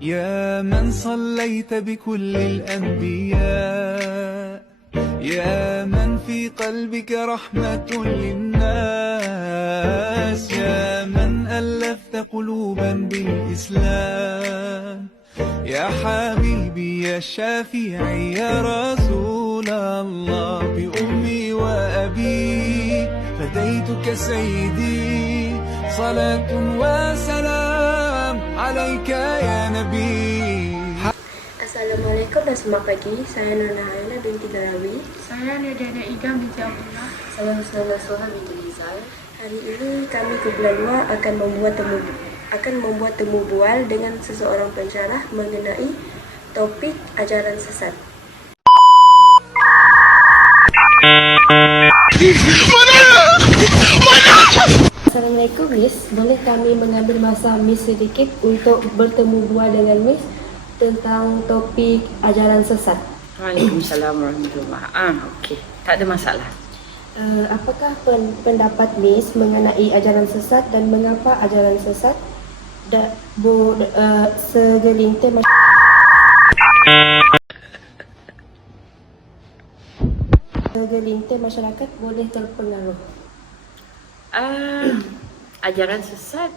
يا من صليت بكل الأنبياء، يا من في قلبك رحمة للناس، يا من ألفت قلوبا بالإسلام، يا حبيبي يا شافعي يا رسول الله، بأمي وأبي فديتك سيدي، صلاة وسلام عليك يا نبي. Assalamualaikum dan selamat pagi. Saya Nana Aina binti Darawi. Saya Nadiana Ida binti Abdullah. Saya Husnana Soha binti Rizal. Hari ini kami Kumpulan Dua akan membuat temu bual dengan seseorang pensyarah mengenai topik ajaran sesat. Assalamualaikum Miss, boleh kami mengambil masa Miss sedikit untuk bertemu bual dengan Miss tentang topik ajaran sesat? Waalaikumsalam warahmatullahi. Okey, tak ada masalah. Apakah pendapat Miss mengenai ajaran sesat dan mengapa ajaran sesat segelintir masyarakat boleh terpengaruh? Ajaran sesat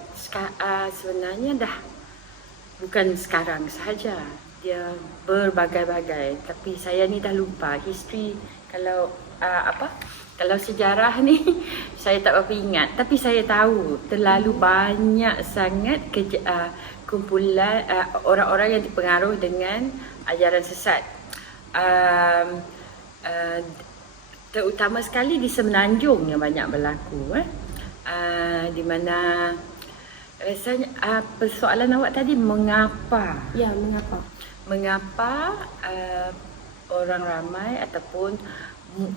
sebenarnya dah bukan sekarang sahaja. Dia berbagai-bagai. Tapi saya ni dah lupa history. Kalau kalau sejarah ni saya tak berapa ingat. Tapi saya tahu terlalu banyak sangat kumpulan orang-orang yang dipengaruh dengan ajaran sesat. Terutama sekali di Semenanjung yang banyak berlaku, di mana rasanya persoalan awak tadi mengapa? Ya, mengapa? Mengapa orang ramai ataupun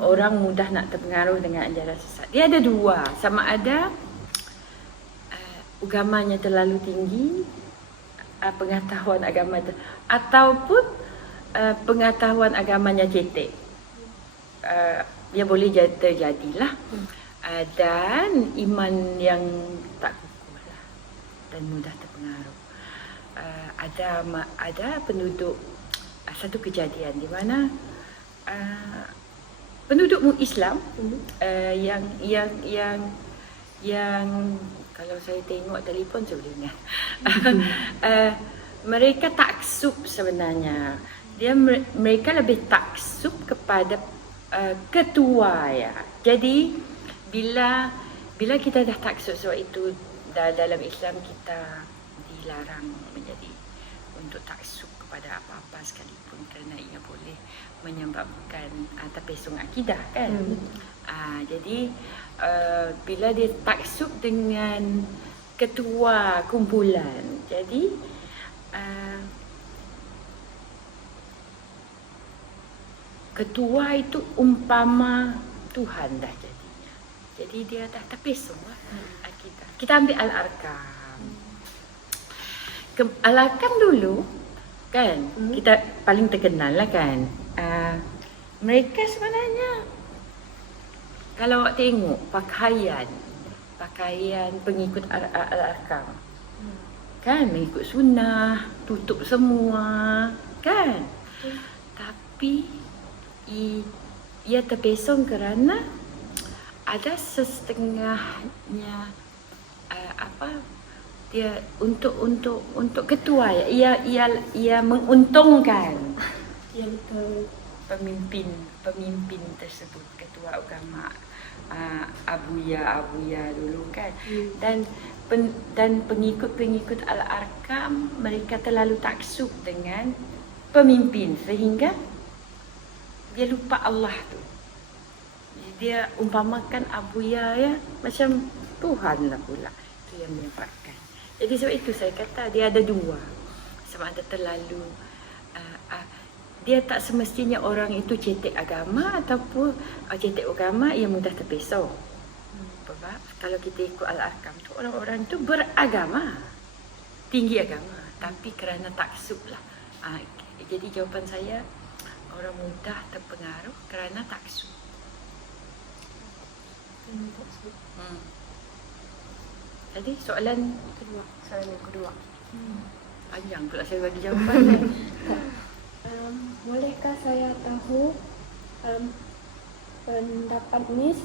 orang mudah nak terpengaruh dengan ajaran sesat? Dia ada dua, sama ada agamanya terlalu tinggi, pengetahuan agama ataupun pengetahuan agamanya cetek. Dia boleh terjadilah. Dan iman yang tak kukuh lah dan mudah terpengaruh. Ada penduduk, satu kejadian di mana penduduk Islam yang kalau saya tengok telefon saya boleh ingat. Mereka taksub sebenarnya. Mereka lebih taksub kepada ketua ya. Jadi bila kita dah taksub sebab itu dalam Islam kita dilarang menjadi untuk taksub kepada apa-apa sekalipun kerana ia boleh menyebabkan terpesong akidah kan. Jadi bila dia taksub dengan ketua kumpulan, jadi ketua itu umpama Tuhan dah jadinya. Jadi dia dah terpesong lah akidah. Kita ambil Al-Arkam. Al-Arkam dulu kan, kita paling terkenal lah kan. Mereka sebenarnya kalau awak tengok pakaian pengikut Al-Arkam kan, mengikut sunnah, tutup semua kan. Tapi ia terpesong kerana ada setengahnya dia untuk ketua ya, ia menguntungkan Ya, betul. pemimpin tersebut, ketua agama Abuya dulu kan. Dan pengikut Al-Arkam mereka terlalu taksub dengan pemimpin sehingga dia lupa Allah tu. Dia umpamakan Abuya ya macam Tuhan lah pula. Itu yang menyebabkan. Jadi sebab itu saya kata dia ada dua. Sama ada terlalu dia tak semestinya orang itu cetek agama ataupun cetek agama ia mudah terpesong. Sebab kalau kita ikut Al-Arkam tu orang-orang tu beragama, tinggi agama, tapi kerana taksub lah. Jadi jawapan saya orang mudah terpengaruh kerana taksub. Jadi soalan yang kedua. Panjang pula saya bagi jawapannya. Bolehkah saya tahu pendapat Miss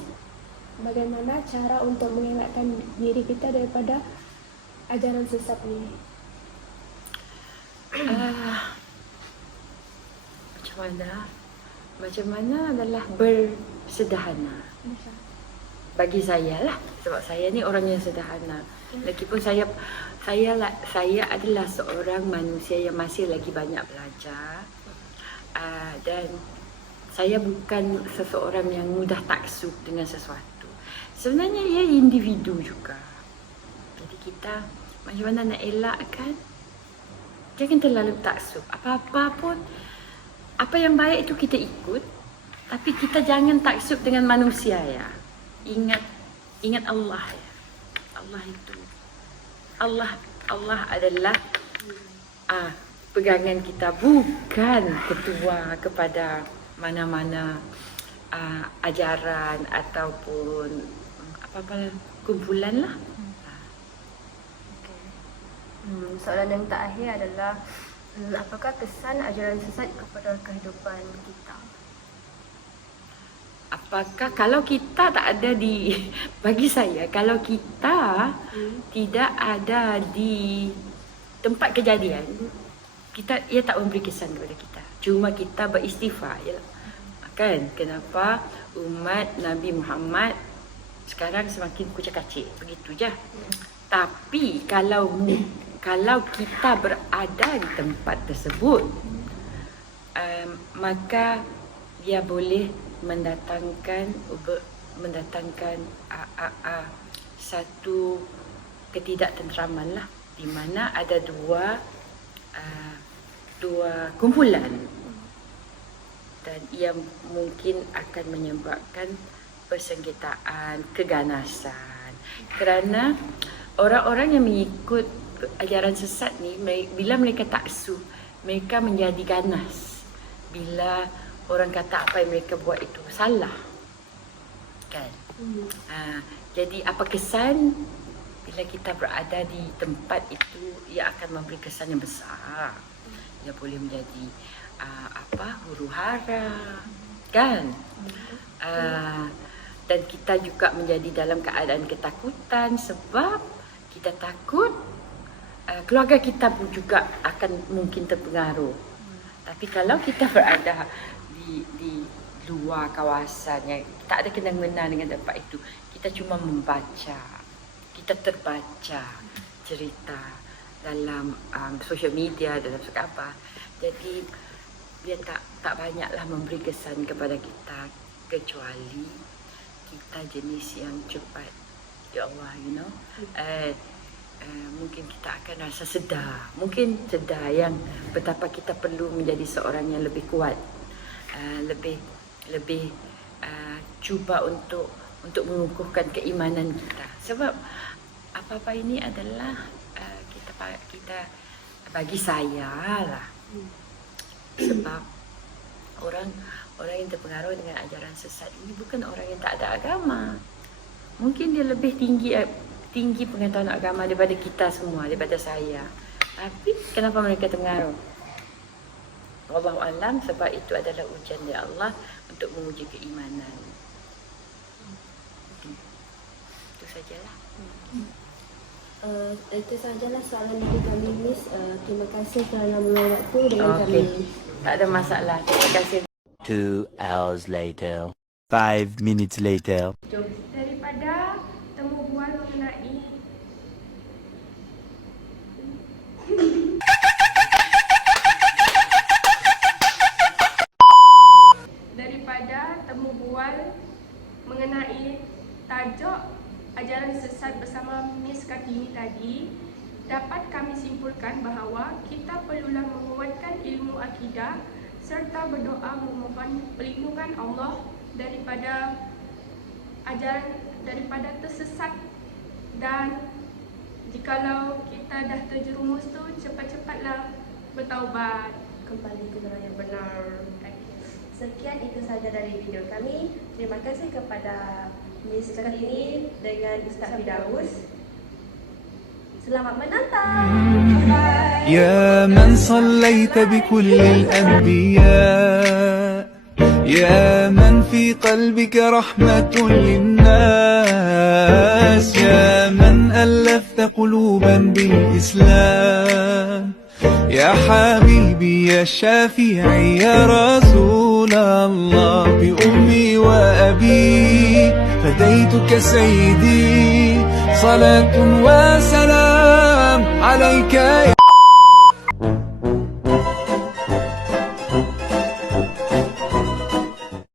bagaimana cara untuk mengelakkan diri kita daripada ajaran sesat ni? Macam mana adalah bersederhana. Bagi saya lah, sebab saya ni orang yang sederhana. Lagipun saya adalah seorang manusia yang masih lagi banyak belajar. Dan saya bukan seseorang yang mudah taksub dengan sesuatu. Sebenarnya ia individu juga. Jadi kita macam mana nak elakkan, jangan terlalu taksub. Apa-apa pun, apa yang baik itu kita ikut, tapi kita jangan taksub dengan manusia ya. Ingat Allah ya. Allah adalah pegangan kita, bukan ketua kepada mana-mana ajaran ataupun apa-apa kumpulan lah. Soalan yang terakhir adalah apakah kesan ajaran sesat kepada kehidupan kita? Apakah kalau kita tak ada bagi saya, kalau kita tidak ada di tempat kejadian, ia tak memberi kesan kepada kita. Cuma kita beristighfar jelah. Kan kenapa umat Nabi Muhammad sekarang semakin kucak-kacik, begitu je. Tapi kalau kita berada di tempat tersebut, maka dia boleh mendatangkan satu ketidaktentraman lah, di mana ada dua kumpulan, dan ia mungkin akan menyebabkan persengketaan, keganasan. Kerana orang-orang yang mengikut ajaran sesat ni, bila mereka taksub, mereka menjadi ganas bila orang kata apa yang mereka buat itu salah, kan? Jadi apa kesan bila kita berada di tempat itu? Ia akan memberi kesan yang besar. Ia boleh menjadi huru-hara, kan? Dan kita juga menjadi dalam keadaan ketakutan sebab kita takut keluarga kita pun juga akan mungkin terpengaruh. Tapi kalau kita berada di luar kawasan yang tak ada kena-mena dengan tempat itu, kita cuma membaca, kita terbaca cerita dalam social media, dalam apa. Jadi dia tak banyaklah memberi kesan kepada kita, kecuali kita jenis yang cepat. Ya Allah, mungkin kita akan rasa sedar, yang betapa kita perlu menjadi seorang yang lebih kuat, lebih cuba untuk mengukuhkan keimanan kita. Sebab apa-apa ini adalah kita bagi saya lah. Sebab orang yang terpengaruh dengan ajaran sesat ini bukan orang yang tak ada agama. Mungkin dia lebih tinggi pengetahuan agama daripada kita semua, daripada saya. Tapi kenapa mereka terpengaruh? Wallahu alam, sebab itu adalah ujian dari Allah untuk menguji keimanan. Itu sajalah. Itu sajalah soalan dari kami, Miss. Terima kasih kerana meluangkan waktu dengan kami. Tak ada masalah. Terima kasih. 2 hours later. 5 minutes later. Daripada temu bual mengenai tajuk ajaran sesat bersama Miss Kartini tadi, dapat kami simpulkan bahawa kita perlulah menguatkan ilmu akidah serta berdoa memohon perlindungan Allah daripada tersesat, dan jikalau kita dah terjerumus tu, cepat-cepatlah bertaubat, kembali ke jalan yang benar. Sekian itu saja dari video kami. Terima kasih kepada Miss Kartini dengan Ustaz Firdaus. Selamat menonton. Bye. يا من صليت بكل الأنبياء، يا من في قلبك رحمة للناس، يا من ألفت قلوبا بالإسلام، يا حبيبي يا شافعي يا رسول الله، بأمي وأبي فديتك سيدي، صلاة وسلام عليك